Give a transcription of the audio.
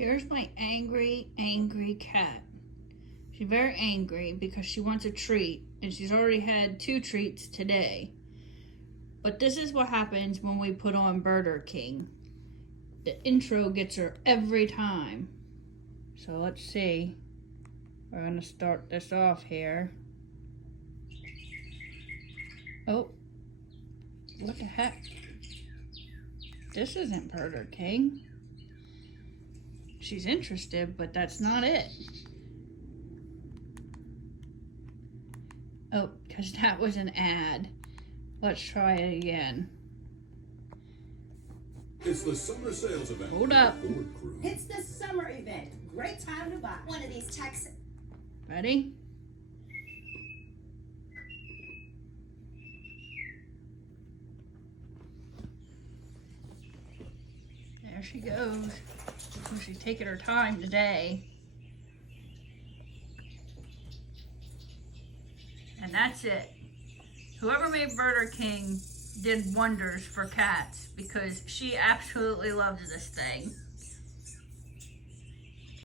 Here's my angry cat. She's very angry because she wants a treat, and she's already had 2 treats today. But this is what happens when we put on Burger King. The intro gets her every time. So let's see. We're gonna start this off here. Oh, what the heck? This isn't Burger King. She's interested, but that's not it. Oh, because that was an ad. Let's try it again. It's the summer sales event. Hold up. It's the summer event. Great time to buy One of these texts. Ready? There she goes. She's taking her time today. And that's it. Whoever made Burger King did wonders for cats because she absolutely loves this thing.